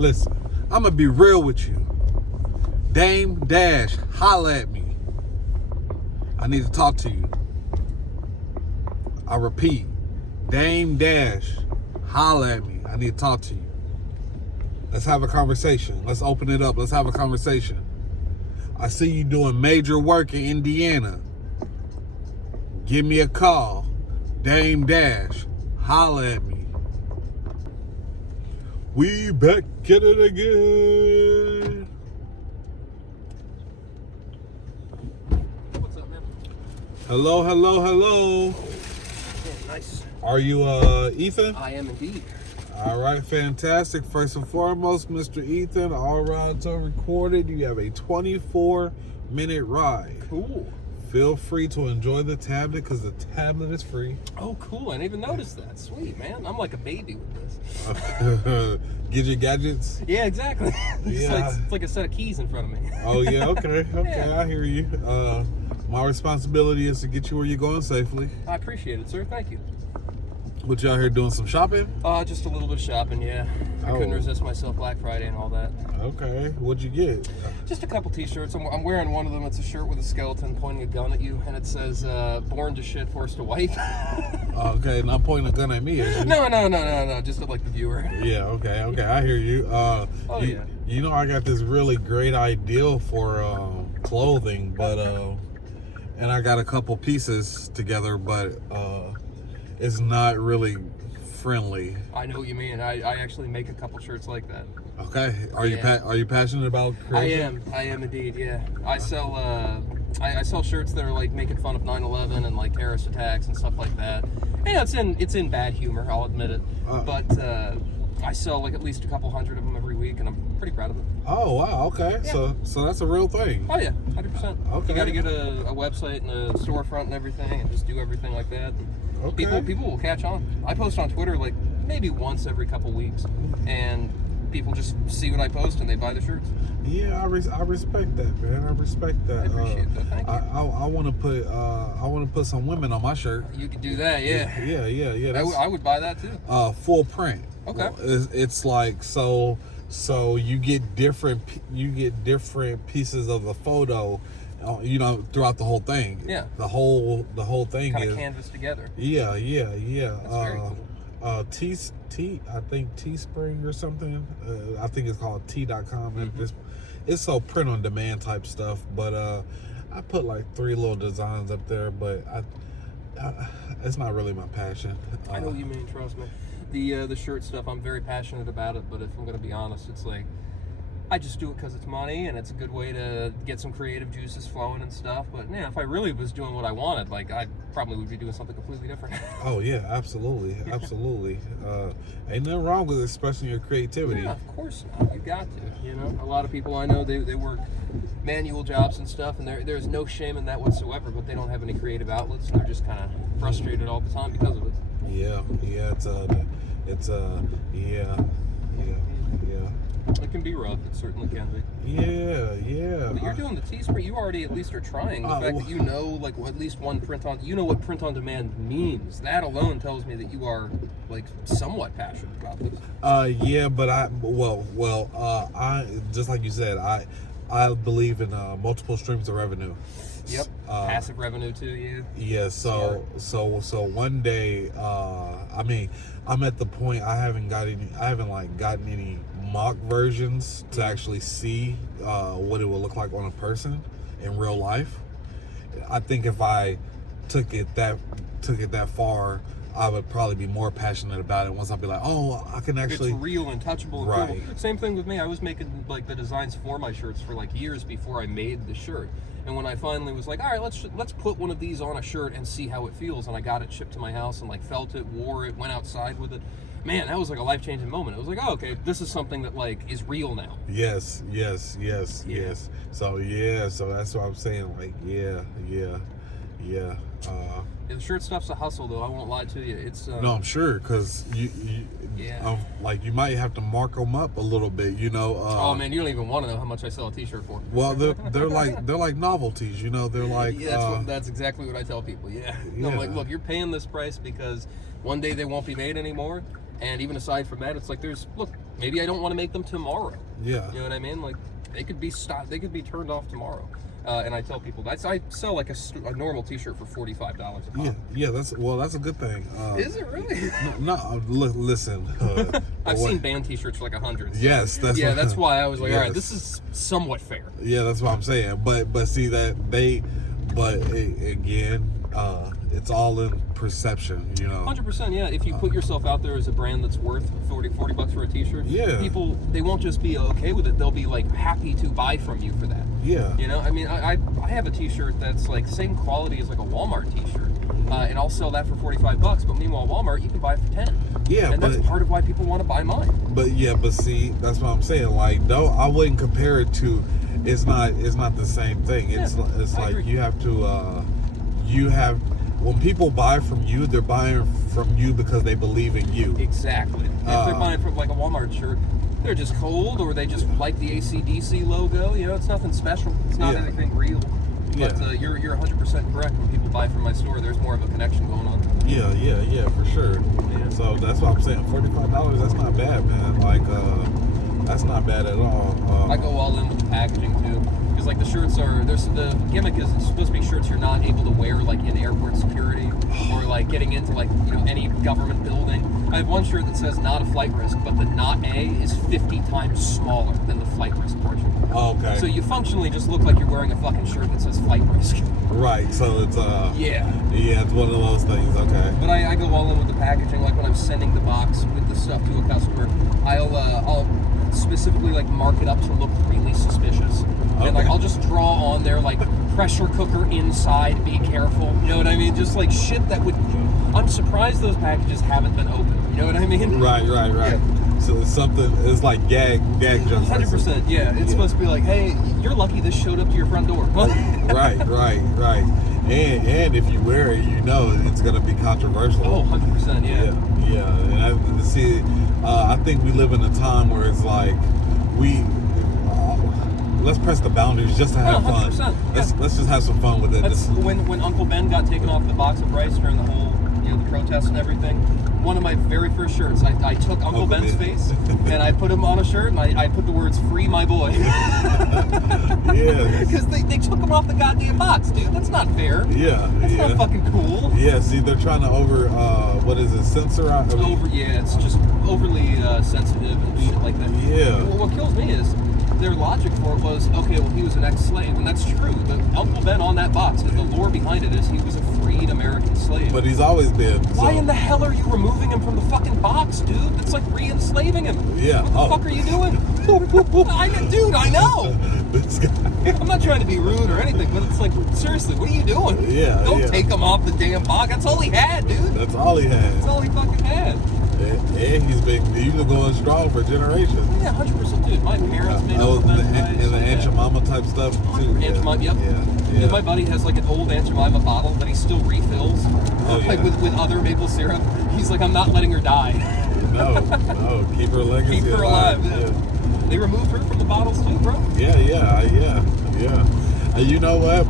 Listen, I'm going to be real with you. Dame Dash, holla at me. I need to talk to you. I repeat, Dame Dash, holla at me. I need to talk to you. Let's have a conversation. Let's open it up. Let's have a conversation. I see you doing major work in Indiana. Give me a call. Dame Dash, holla at me. We back at it again. What's up, man? Hello, hello, hello. Yeah, nice. Are you Ethan? I am indeed. All right, fantastic. First and foremost, Mr. Ethan, all rides are recorded. You have a 24-minute ride. Cool. Feel free to enjoy the tablet because the tablet is free. Oh, cool. I didn't even notice that. Sweet, man. I'm like a baby with this. Get your gadgets? Yeah, exactly. Yeah. It's like a set of keys in front of me. Oh, yeah, okay. Okay, Yeah. I hear you. My responsibility is to get you where you're going safely. I appreciate it, sir. Thank you. But you out here doing some shopping? Just a little bit of shopping, yeah. I couldn't resist myself Black Friday and all that. Okay. What'd you get? Just a couple t-shirts. I'm wearing one of them. It's a shirt with a skeleton pointing a gun at you, and it says, born to shit, forced to wipe. Okay, not pointing a gun at me. No. Just like the viewer. Yeah, okay. I hear you. Yeah. You know, I got this really great idea for clothing, but and I got a couple pieces together, but it's not really friendly. I know what you mean. I actually make a couple shirts like that. Okay. Are you passionate about creation? I am indeed. Yeah. I sell I sell shirts that are like making fun of 9/11 and like terrorist attacks and stuff like that. Yeah, it's in bad humor. I'll admit it. But I sell like at least a couple hundred of them every week, and I'm pretty proud of it. Oh wow. Okay. Yeah. So that's a real thing. Oh yeah, 100%. Okay. You got to get a website and a storefront and everything, and just do everything like that. Okay. People will catch on. I post on Twitter like maybe once every couple weeks, and people just see what I post and they buy the shirts. Yeah, I respect that, man. I respect that. I appreciate that. Thank you. I want to put some women on my shirt. You could do that, yeah. Yeah. I would buy that too. Full print. Okay. It's like so you get different pieces of the photo, throughout the whole thing. Yeah. The whole thing Kind is of canvas together. Yeah. That's very cool. I think Teespring or something. I think it's called T.com. Mm-hmm. It's so print on demand type stuff. But I put like 3 little designs up there, but I it's not really my passion. I know what you mean. Trust me. The shirt stuff, I'm very passionate about it. But if I'm gonna be honest, it's like I just do it because it's money and it's a good way to get some creative juices flowing and stuff. But yeah, if I really was doing what I wanted, like I probably would be doing something completely different. Oh yeah, absolutely. Ain't nothing wrong with expressing your creativity. Yeah, of course not. You got to. A lot of people I know they work manual jobs and stuff, and there's no shame in that whatsoever. But they don't have any creative outlets, and they're just kind of frustrated all the time because of it. Yeah. It can be rough. It certainly can be. Yeah. But you're doing the Teespring. You already at least are trying. The fact that you know, like at least one print on. You know what print on demand means. That alone tells me that you are like somewhat passionate about this. Yeah, but I just like you said, I believe in multiple streams of revenue. Yep. Passive revenue too. Yeah. So one day, I'm at the point I haven't gotten any mock versions to actually see what it would look like on a person in real life. I think if I took it that far, I would probably be more passionate about it once I'd be like, oh, I can actually... It's real and touchable and right. cool. Same thing with me. I was making like the designs for my shirts for like years before I made the shirt. And when I finally was like, all right, let's put one of these on a shirt and see how it feels, and I got it shipped to my house and like felt it, wore it, went outside with it. Man, that was like a life-changing moment. It was like, oh, okay, this is something that like is real now. Yes. So that's what I'm saying. Like, yeah. The shirt stuff's a hustle, though. I won't lie to you. It's no, I'm sure, because you might have to mark them up a little bit, oh man, you don't even want to know how much I sell a T-shirt for. Well, they're like novelties, They're like that's exactly what I tell people. Yeah. I'm like, look, you're paying this price because one day they won't be made anymore. And even aside from that, it's like there's Maybe I don't want to make them tomorrow. Yeah. You know what I mean? Like, they could be stopped. They could be turned off tomorrow. And I tell people I sell like a normal T-shirt for $45 a pop. Yeah. That's a good thing. Is it really? Listen. I've seen band T-shirts for like 100. Yes, that's why I was like, yes. all right, this is somewhat fair. Yeah, that's what I'm saying. But see that again, it's all in perception, you know. 100%, yeah. If you put yourself out there as a brand that's worth $40 bucks for a T-shirt, yeah, people, they won't just be okay with it. They'll be like happy to buy from you for that. Yeah. You know, I mean, I have a T-shirt that's like same quality as like a Walmart T-shirt, and I'll sell that for $45 bucks. But meanwhile, Walmart, you can buy it for 10. Yeah, and that's part of why people want to buy mine. But see, that's what I'm saying. Like, no, I wouldn't compare it to. It's not the same thing. It's like agree. You have when people buy from you, they're buying from you because they believe in you. Exactly. If they're buying from like a Walmart shirt, they're just cold, or they just like the AC/DC logo. You know, it's nothing special. It's not anything real. But you're 100% correct. When people buy from my store, there's more of a connection going on. Yeah, for sure. Yeah. So that's what I'm saying. $45, that's not bad, man. Like, that's not bad at all. I go all in with the packaging too, because like the shirts are. The gimmick is it's supposed to be shirts you're not able to wear like in airport security or like getting into like any government building. I have one shirt that says "not a flight risk," but the "not a" is 50 times smaller than the flight risk portion. Oh, okay. So you functionally just look like you're wearing a fucking shirt that says "flight risk." Right. So it's Yeah, it's one of those things. Okay. But I go all in with the packaging. Like when I'm sending the box with the stuff to a customer, I'll specifically like mark it up to look really suspicious. Okay. And like I'll just draw on there like pressure cooker inside, be careful. You know what I mean? Just like shit that would. I'm surprised those packages haven't been opened. You know what I mean? Right. Yeah. So it's something. It's like gag jump. 100%. Yeah. It's supposed to be like, hey, you're lucky this showed up to your front door. Right. And if you wear it, you know it's gonna be controversial. Oh, 100%. Yeah. And I think we live in a time where it's like let's press the boundaries just to have fun. Let's just have some fun with it. That's when Uncle Ben got taken off the box of rice during the whole the protests and everything. One of my very first shirts, I took Uncle Ben's face and I put him on a shirt and I put the words "Free my boy." Yeah. Because they took him off the goddamn box, dude. That's not fair. Yeah. That's not fucking cool. Yeah. See, they're trying to censor. It's just overly sensitive and shit like that. Yeah. Well, what kills me is their logic for it was, okay, well, he was an ex-slave, and that's true. But Uncle Ben on that box, the lore behind it is he was a freed American slave. But he's always been. Why in the hell are you removing him from the fucking box, dude? That's like re-enslaving him. Yeah. What the fuck are you doing? Dude, I know. This guy. I'm not trying to be rude or anything, but it's like, seriously, what are you doing? Yeah. Don't take him off the damn box. That's all he had, dude. That's all he had. That's all he fucking had. And he's been going strong for generations. Yeah, 100%, dude. My parents made Uncle Ben rice. And the Aunt Jemima type stuff too. Aunt Jemima, yep. Yeah. My buddy has like an old Aunt Jemima bottle that he still refills, like with other maple syrup. He's like, I'm not letting her die. No, keep her legacy. Keep her alive. Yeah. They removed her from the bottles too, bro. Yeah. You know what?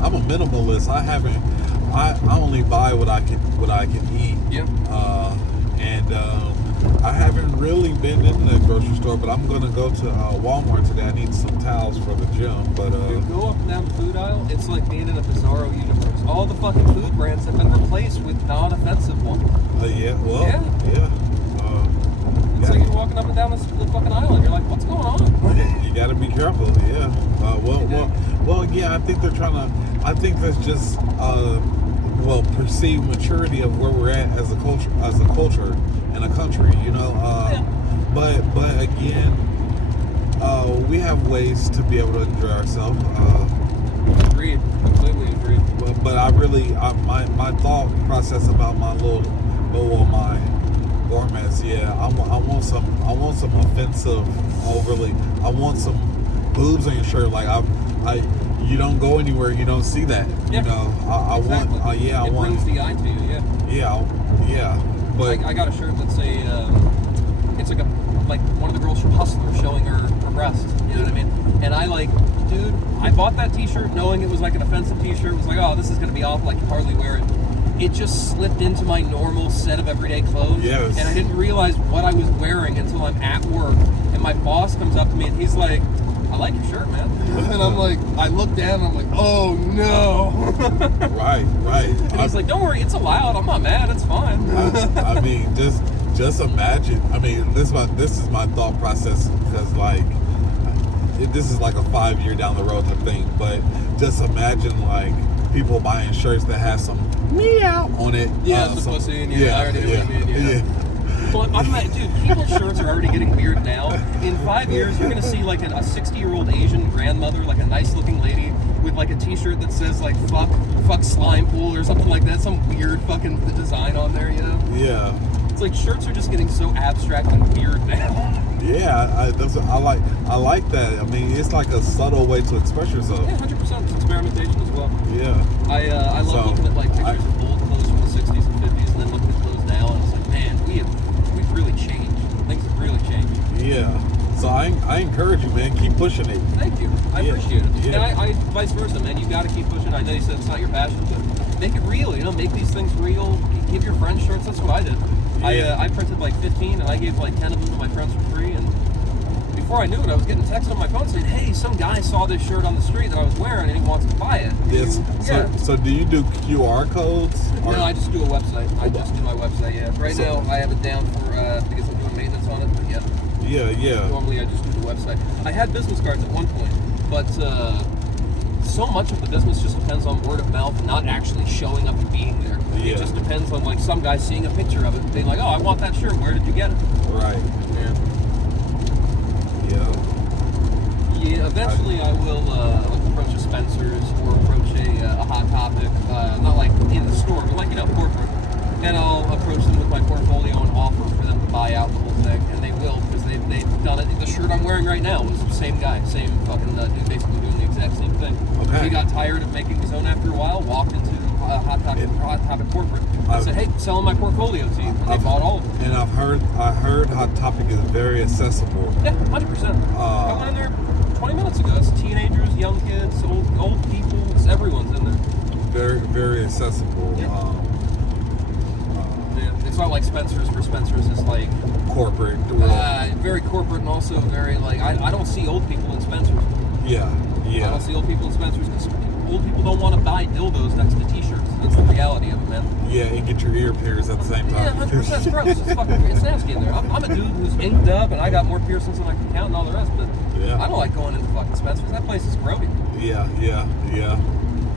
I'm a minimalist. I only buy what I can eat. Yeah. And I haven't really been in the grocery store, but I'm gonna go to Walmart today. I need some towels for the gym. But dude, go up and down the food aisle. It's like being in a bizarro universe. All the fucking food brands have been replaced with non-offensive ones. Yeah. It's like you're walking up and down the fucking aisle, and you're like, "What's going on?" You gotta be careful. Yeah. Yeah. I think they're trying to. I think that's just perceived maturity of where we're at as a culture and a country, you know. But again, we have ways to be able to enjoy ourselves. Agreed, completely agreed. But my thought process about my my garments, I want some offensive, overly. I want some boobs on your shirt, like you don't go anywhere, you don't see that. Yeah. You know, I exactly. want. It brings the eye to you. Yeah. Yeah. But I got a shirt that's it's like one of the girls from Hustler showing her breast. You know what I mean? And I bought that T-shirt knowing it was like an offensive T-shirt. It was like, oh, this is gonna be awful. I can hardly wear it. it just slipped into my normal set of everyday clothes. Yes. And I didn't realize what I was wearing until I'm at work. And my boss comes up to me and he's like, I like your shirt, man. And I'm like, I look down and I'm like, oh no. Right. And he's like, don't worry, it's allowed. I'm not mad. It's fine. I mean, just imagine. I mean, this is my thought process, because like this is like a 5-year down the road type thing. But just imagine like people buying shirts that have some meow on it. Yeah, some pussy. And I already know what I mean. Yeah. Well, I'm like, dude, people's shirts are already getting weird now. In 5 years, you're gonna see like a 60-year-old Asian grandmother, like a nice-looking lady, with like a T-shirt that says like "fuck slime pool" or something like that. Some weird fucking design on there, you know? Yeah. It's like shirts are just getting so abstract and weird now. Yeah, I like that. I mean, it's like a subtle way to express yourself. Yeah, 100%. It's experimentation as well. Yeah. I love looking at like pictures of old clothes from the 60s and 50s, and then looking at clothes now, and it's like, man, we've really changed. Things have really changed. Yeah. So I encourage you, man. Keep pushing it. Thank you. I appreciate it. Yeah. And I vice versa, man. You got to keep pushing. I know you said it's not your passion, but make it real. You know, make these things real. Give your friends shirts. That's what I did. Yeah. I printed like 15, and I gave like 10 of them to my friends for free. And before I knew it, I was getting text on my phone saying, "Hey, some guy saw this shirt on the street that I was wearing, and he wants to buy it." Yes. Yeah. So do you do QR codes? No, I just do a website. I just do my website. Yeah. Right now, I have it down for because I'm doing maintenance on it. But yeah. Yeah. Normally, I just do the website. I had business cards at one point, but so much of the business just depends on word of mouth, not actually showing up and being there. Yeah. It just depends on like some guy seeing a picture of it and being like, "Oh, I want that shirt. Where did you get it?" Right. Yeah. Yeah. Yeah. Eventually, I will approach a Spencer's or approach a Hot Topic, not like in the store, but like corporate, and I'll approach them with my portfolio and offer for them to buy out the whole thing, and they will, because they've done it. The shirt I'm wearing right now was the same guy, same fucking dude, basically doing the exact same thing. Okay. He got tired of making his own after a while, walked into Hot Topic corporate, and said, "Hey, selling my portfolio to you." And they bought all of them. And I heard Hot Topic is very accessible. Yeah, 100%. I went in there 20 minutes ago. It's teenagers, young kids, old people. It's everyone's in there. Very, very accessible. Yeah. It's not like Spencer's, where Spencer's is like Corporate. very corporate, and also very like I don't see old people in Spencer's. Yeah. I don't see old people in Spencer's because old people don't want to buy dildos next to t-shirts. That's the reality of it, man. Yeah, and get your ear pierced at the same Yeah, time. 100%. It's gross. It's nasty in there. I'm a dude who's inked up, and I got more piercings than I can count and all the rest, but Yeah. I don't like going into fucking Spencer's. That place is grody. Yeah.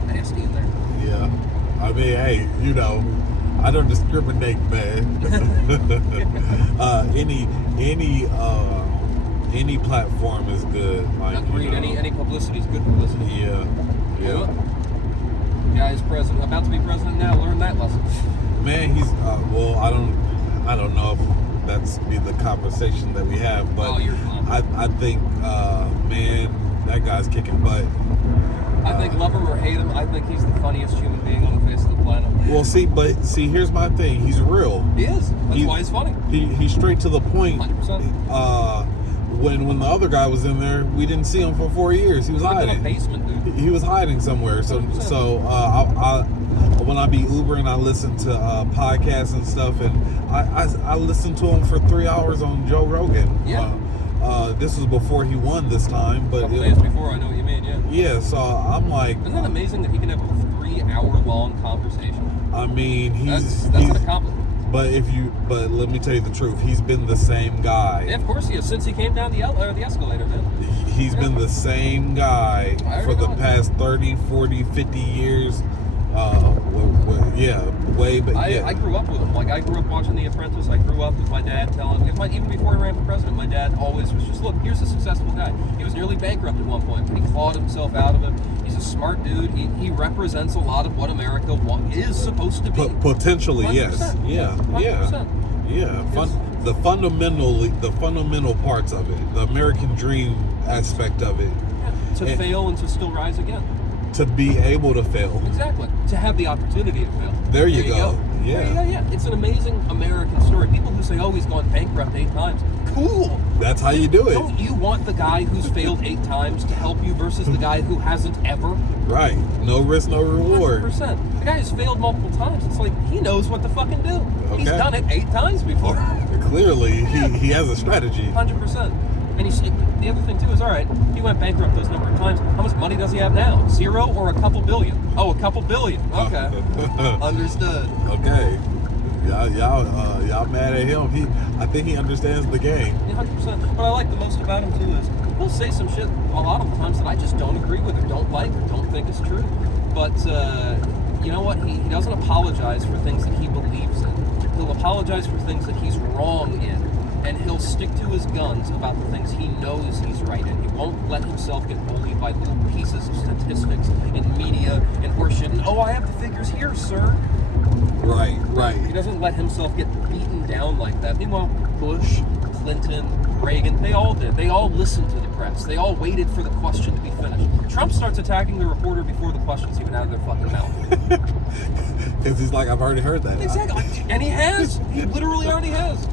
Nasty in there. Yeah. I mean, hey, I don't discriminate, man. Any platform is good. Like, Agreed. Any publicity is good publicity. Yeah. Guy is president, about to be president now. Learn that lesson. Man, he's well. I don't know if that's be the conversation that we have, but You're fine. I think, man, that guy's kicking butt. I think, love him or hate him, I think he's the funniest human being on the face of the planet. Well, see, here's my thing. He's real. He is. That's why he's funny. He's straight to the point. 100%. When the other guy was in there, we didn't see him for 4 years. He was He's like in hiding. a basement, dude. He was hiding somewhere. So I when I be Ubering, I listen to podcasts and stuff, and I listened to him for 3 hours on Joe Rogan. Yeah. This was before he won this time, but Couple days before, I know what you mean. Yeah. Yeah. So I'm like, Isn't that amazing that he can have a 3-hour-long conversation? I mean, That's an accomplishment. But let me tell you the truth. He's been the same guy. Yeah, of course he is. Since he came down the escalator, man. He's been the same guy for the past 30, 40, 50 years. I grew up with him. Like, I grew up watching The Apprentice. I grew up with my dad telling me, even before he ran for president, my dad always was just, look, here's a successful guy. He was nearly bankrupt at one point, but he clawed himself out of it. He's a smart dude. He represents a lot of what America is supposed to be. Potentially, 100%. yes. Yeah. 100%. Yeah. The fundamental parts of it, the American dream aspect of it. Yeah. To fail and to still rise again. To be able to fail. Exactly. To have the opportunity to fail. There you go. Yeah. It's an amazing American story. People who say, "Oh, he's gone bankrupt 8 times." Cool. That's how you do it. Don't you want the guy who's failed 8 times to help you versus the guy who hasn't ever? Right. No risk, no reward. 100%. The guy who's failed multiple times, it's like he knows what to fucking do. Okay. He's done it 8 times before. Clearly, he has a strategy. 100%. And the other thing too is, all right, he went bankrupt those number of times. How much money does he have now? 0 or a couple billion? Oh, a couple billion. Okay. Understood. Okay. Y'all mad at him? I think he understands the game. 100%. What I like the most about him too is he'll say some shit a lot of the times that I just don't agree with or don't like or don't think is true. But you know what? He doesn't apologize for things that he believes in. He'll apologize for things that he's wrong in. And he'll stick to his guns about the things he knows he's right in. He won't let himself get bullied by little pieces of statistics and media and horseshit. And, oh, I have the figures here, sir. Right. He doesn't let himself get beaten down like that. Meanwhile, Bush, Clinton, Reagan, they all did. They all listened to the press. They all waited for the question to be finished. Trump starts attacking the reporter before the question's even out of their fucking mouth. Because he's like, I've already heard that. Exactly. And he has. He literally already has.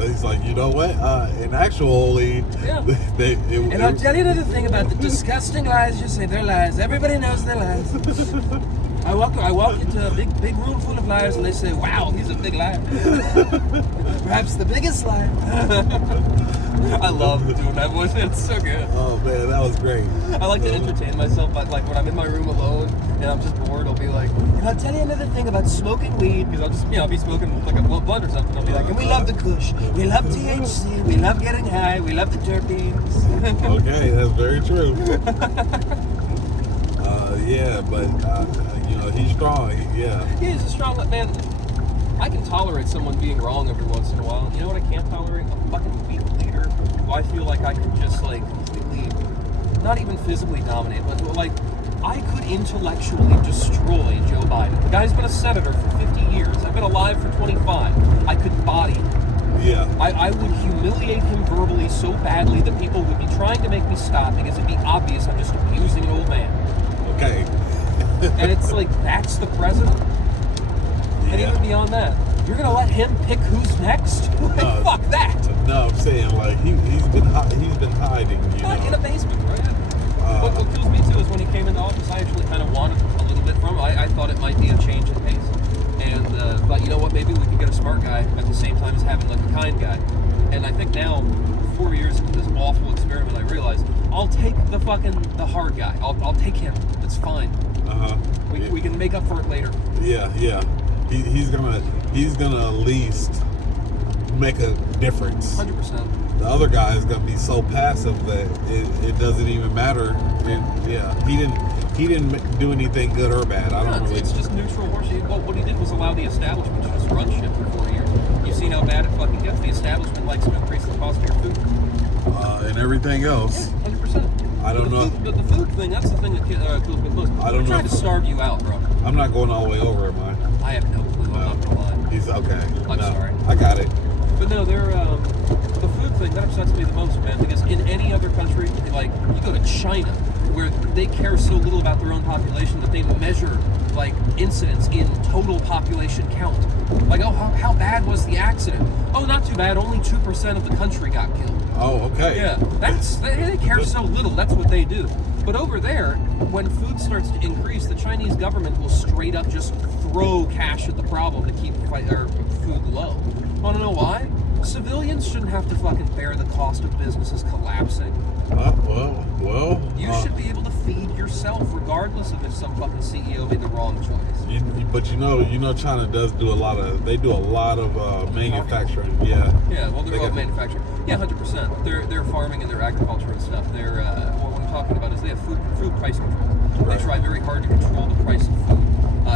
He's like, you know what? And actually, and I'll tell you another thing about the disgusting lies you say. They're lies. Everybody knows they're lies. I walk into a big room full of liars, and they say, "Wow, he's a big liar." Perhaps the biggest liar. I love doing that voice. It's so good. Oh man, that was great. I like to entertain myself, but like when I'm in my room alone and I'm just bored, I'll be like, and I'll tell you another thing about smoking weed, because I'll just, I'll be smoking like a blunt or something. I'll be like, and we love the kush, we love THC, we love getting high, we love the terpenes. Okay, that's very true. But he's strong. He's a strong man. I can tolerate someone being wrong every once in a while. You know what I can't tolerate? A fucking weak leader who I feel like I can just like completely, not even physically dominate, but like I could intellectually destroy Joe Biden. The guy's been a senator for 50 years. I've been alive for 25. I could body him. Yeah. I would humiliate him verbally so badly that people would be trying to make me stop because it'd be obvious I'm just abusing an old man. Okay. And it's like, that's the president? And even beyond that, you're gonna let him pick who's next? Fuck that! No, I'm saying like he's been hiding, in a basement, right? What kills me too is when he came into office, I actually kind of wanted a little bit from him. I thought it might be a change in pace, and but you know what? Maybe we could get a smart guy at the same time as having like a kind guy. And I think now, 4 years into this awful experiment, I realized I'll take the hard guy. I'll take him. It's fine. We can make up for it later. Yeah. He's gonna at least make a difference. 100%. The other guy is gonna be so passive that it doesn't even matter. He didn't do anything good or bad. It's just neutral horseshit. Well, what he did was allow the establishment to just run shit for 4 years. You've seen how bad it fucking gets. The establishment likes to increase the cost of your food. And everything else. Yeah, 100%. I don't know. The food thing, that's the thing that kills me most. I'm trying to starve you out, bro. I'm not going all the way over, am I? I have no clue. I'm not gonna lie. He's okay. I'm sorry. I got it. But no, the food thing, that upsets me the most, man. Because in any other country, like, you go to China, where they care so little about their own population that they measure, like, incidents in total population count. Like, oh, how bad was the accident? Oh, not too bad. Only 2% of the country got killed. Oh, okay. Yeah, they care so little. That's what they do. But over there, when food starts to increase, the Chinese government will straight up just throw cash at the problem to keep food low. Want to know why? Civilians shouldn't have to fucking bear the cost of businesses collapsing. Well. You should be able to feed yourself, regardless of if some fucking CEO made the wrong choice. But China does do a lot of manufacturing. Yeah. Yeah. Well, they're all manufacturing. Yeah, 100%. They're farming and they're agriculture and stuff. They're what I'm talking about is they have food price control. Right. They try very hard to control the price of food.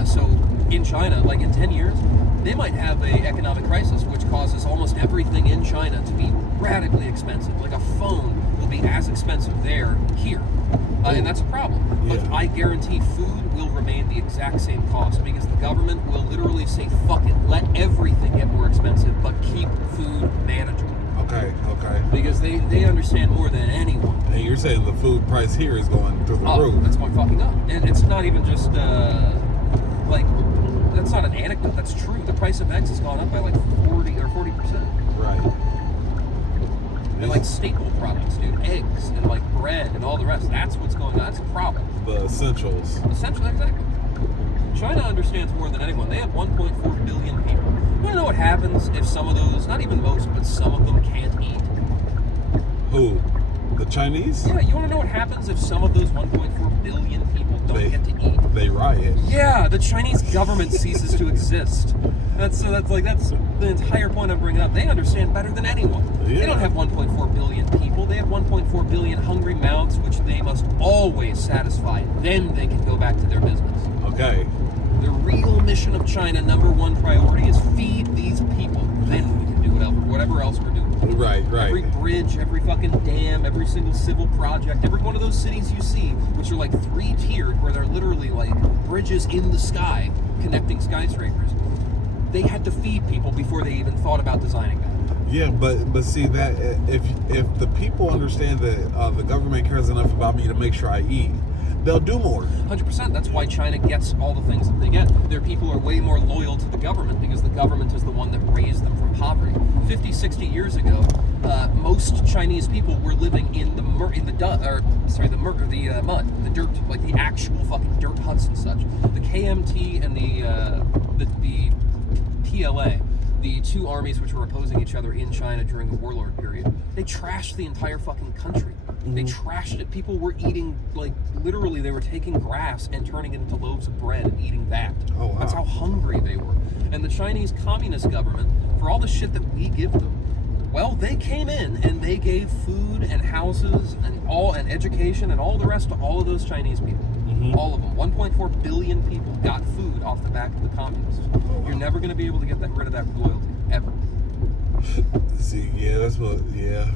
So in China, like in 10 years, they might have an economic crisis which causes almost everything in China to be radically expensive. Like a phone will be as expensive here, and that's a problem. But I guarantee food will remain the exact same cost because the government will literally say, fuck it, let everything get more expensive, but keep food manageable. Okay. Because they understand more than anyone. And you're saying the food price here is going through the roof. That's going fucking up. And it's not even just, that's not an anecdote. That's true. The price of eggs has gone up by like 40%. Right. And like staple products, dude, eggs and like bread and all the rest. That's what's going on. That's a problem. The essentials. Essentially, exactly. China understands more than anyone. They have 1.4 billion people. You want to know what happens if some of those, not even most, but some of them can't eat? Who? The Chinese? Yeah, you want to know what happens if some of those 1.4 billion people don't get to eat? They riot. Yeah, the Chinese government ceases to exist. That's the entire point I'm bringing up. They understand better than anyone. Yeah. They don't have 1.4 billion people. They have 1.4 billion hungry mouths, which they must always satisfy. Then they can go back to their business. Okay. The real mission of China, number one priority, is feed these people. Then we can do whatever else we're doing. Right. Every bridge, every fucking dam, every single civil project, every one of those cities you see, which are like 3-tiered, where they're literally like bridges in the sky connecting skyscrapers. They had to feed people before they even thought about designing that. Yeah, but see that if the people understand that the government cares enough about me to make sure I eat, they'll do more. 100%. That's why China gets all the things that they get. Their people are way more loyal to the government because the government is the one that raised them from poverty. 50, 60 years ago, most Chinese people were living in the mud, the dirt, like the actual fucking dirt huts and such. The KMT and the PLA, the two armies which were opposing each other in China during the warlord period, they trashed the entire fucking country. They trashed it. People were eating, like, literally, they were taking grass and turning it into loaves of bread and eating that. Oh, wow. That's how hungry they were. And the Chinese Communist government, for all the shit that we give them, well, they came in and they gave food and houses and education and all the rest to all of those Chinese people. All of them. 1.4 billion people got food off the back of the communists. Oh, wow. You're never going to be able to get rid of that loyalty, ever. See, yeah, that's what. Yeah.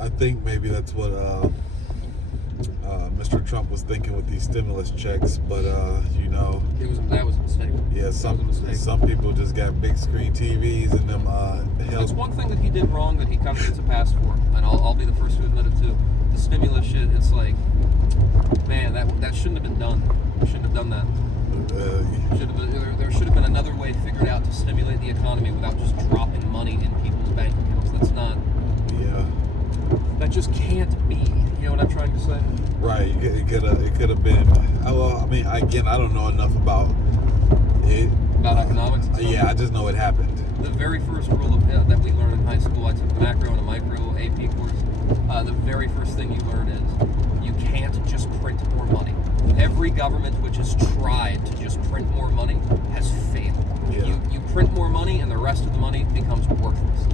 I think maybe that's what Mr. Trump was thinking with these stimulus checks, but That was a mistake. yeah, some people just got big screen TVs and them. That's one thing that he did wrong that he kind of gets a pass for, and I'll be the first to admit it too. The stimulus shit, it's like, man, that shouldn't have been done. We shouldn't have done that. There should have been another way figured out to stimulate the economy without just dropping money in people's bank accounts. That's not. Yeah. That just can't be. You know what I'm trying to say? Right. It could have been. Well, I mean, again, I don't know enough about it. About economics and stuff? Yeah, I just know it happened. The very first rule that we learned in high school, I took a macro and a micro AP course. The very first thing you learn is you can't just print more money. Every government which has tried to just print more money has failed. Yeah. You print more money and the rest of the money becomes worthless.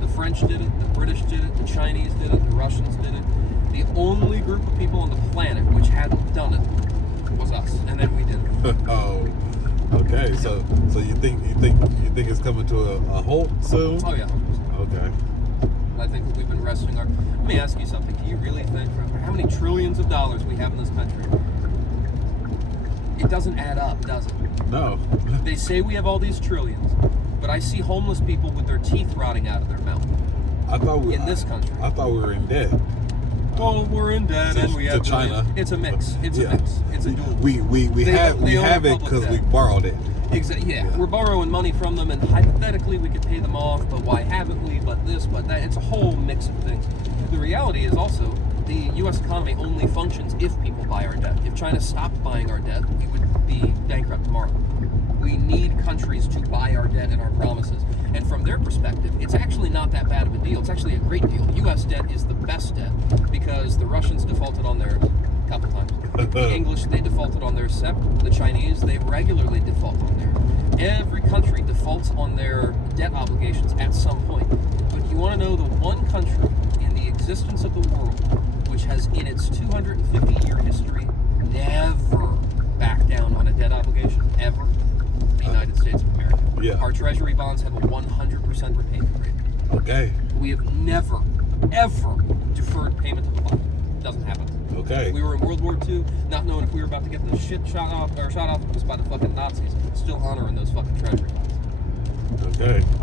The French did it, the British did it, the Chinese did it, the Russians did it. The only group of people on the planet which hadn't done it was us, and then we did it. Oh, okay. So you think it's coming to a halt soon? Oh yeah. Okay. I think that we've been resting our. Let me ask you something. Do you really think how many trillions of dollars we have in this country? It doesn't add up, does it? No. They say we have all these trillions, but I see homeless people with their teeth rotting out of their mouth. I thought in this country. I thought we were in debt. Oh, we're in debt, and we have to China. It's a mix. It's a mix. It's a dual. We have it because we borrowed it. Exactly. Yeah, we're borrowing money from them, and hypothetically we could pay them off. But why haven't we? But this, but that. It's a whole mix of things. The reality is also the U.S. economy only functions if people buy our debt. If China stopped buying our debt, we would be bankrupt tomorrow. We need countries to buy our debt and our promises. And from their perspective, it's actually not that bad of a deal. It's actually a great deal. U.S. debt is the best debt because the Russians defaulted on theirs a couple times. The English, they defaulted on theirs separate. The Chinese, they regularly default on theirs. Every country defaults on their debt obligations at some point. But you want to know the one country in the existence of the world which has in its 250-year history never backed down on a debt obligation, ever? The United States of America. Yeah. Our treasury bonds have a 100% repayment rate. Okay. We have never, ever deferred payment of a bond. Doesn't happen. Okay. We were in World War II, not knowing if we were about to get the shit shot off us by the fucking Nazis, still honoring those fucking treasury bonds.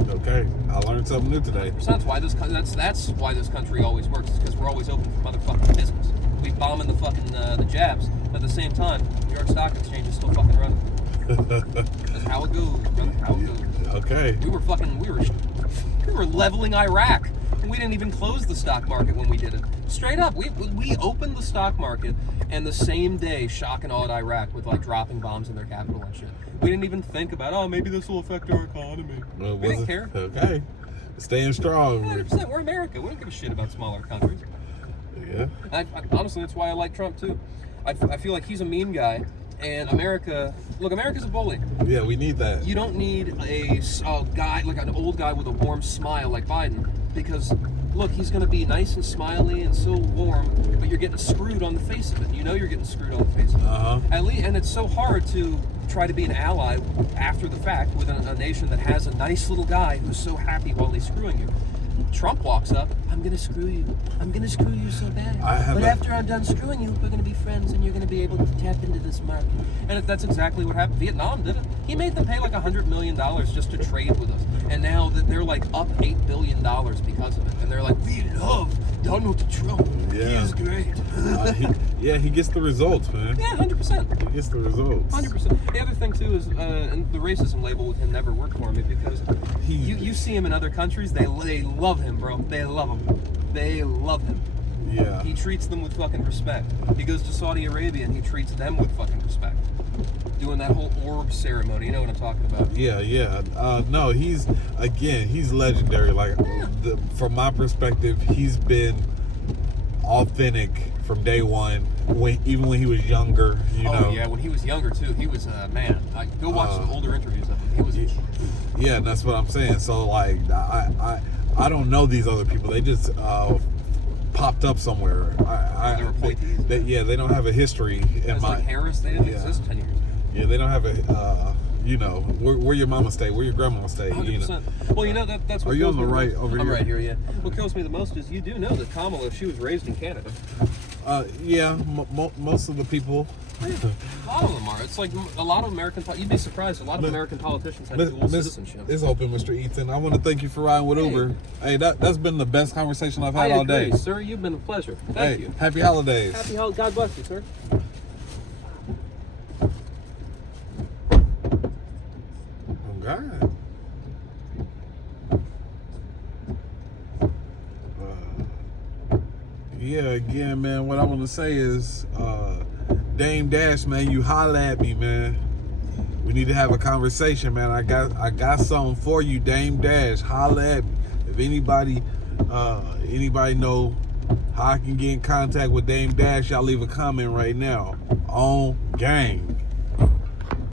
Okay. I learned something new today. That's why that's why this country always works, because we're always open for motherfucking business. We bomb in the fucking the jabs. At the same time, New York Stock Exchange is still fucking running. That's how it goes, brother. How it goes. Okay. We were leveling Iraq, and we didn't even close the stock market when we did it. Straight up, we opened the stock market, and the same day, shock and awe at Iraq with like dropping bombs in their capital and shit. We didn't even think about, oh, maybe this will affect our economy. Well, we didn't care. Okay. Staying strong. 100%. We're America. We don't give a shit about smaller countries. Yeah. Honestly, that's why I like Trump too. I feel like he's a mean guy. And America's a bully. Yeah, we need that. You don't need a guy, like an old guy with a warm smile like Biden. Because, look, he's going to be nice and smiley and so warm, but you're getting screwed on the face of it. You know you're getting screwed on the face of it. Uh-huh. And it's so hard to try to be an ally after the fact with a nation that has a nice little guy who's so happy while he's screwing you. Trump walks up, I'm going to screw you. I'm going to screw you so bad. But after I'm done screwing you, we're going to be friends and you're going to be able to tap into this market. And that's exactly what happened. Vietnam did it. He made them pay like $100 million just to trade with us. And now they're like up $8 billion because of it. And they're like, we love Donald Trump. Yeah. He is great. He gets the results, man. Yeah, 100%. He gets the results. 100%. The other thing too is, and the racism label with him never worked for me because you see him in other countries, they love him, bro. They love him. They love him. Yeah. He treats them with fucking respect. He goes to Saudi Arabia and he treats them with fucking respect. Doing that whole orb ceremony, you know what I'm talking about? Yeah. No, he's legendary. Like, from my perspective, he's been authentic from day one. Even when he was younger, you know. Yeah, when he was younger too, he was man. Go watch some older interviews of him. He was. Yeah, and that's what I'm saying. So like, I don't know these other people. They just popped up somewhere. They were appointees. They don't have a history. Like Harris, they didn't exist 10 years ago. Yeah, they don't have a. Where your mama stay, where your grandma stay. 100%. You know? Well, that's what. Are you on the right over here? I'm right here. Yeah. What kills me the most is you do know that Kamala, she was raised in Canada. Yeah, most of the people. A lot of them are. It's like a lot of American. You'd be surprised. A lot of American politicians have dual citizenship. It's open, Mr. Ethan. I want to thank you for riding with Uber. Hey, that's been the best conversation I've had all day, sir. You've been a pleasure. Thank you. Happy holidays. Happy holidays. God bless you, sir. Oh God. Yeah, again, man, what I want to say is, Dame Dash, man, you holla at me, man. We need to have a conversation, man. I got something for you, Dame Dash. Holla at me. If anybody know how I can get in contact with Dame Dash, y'all leave a comment right now. On gang.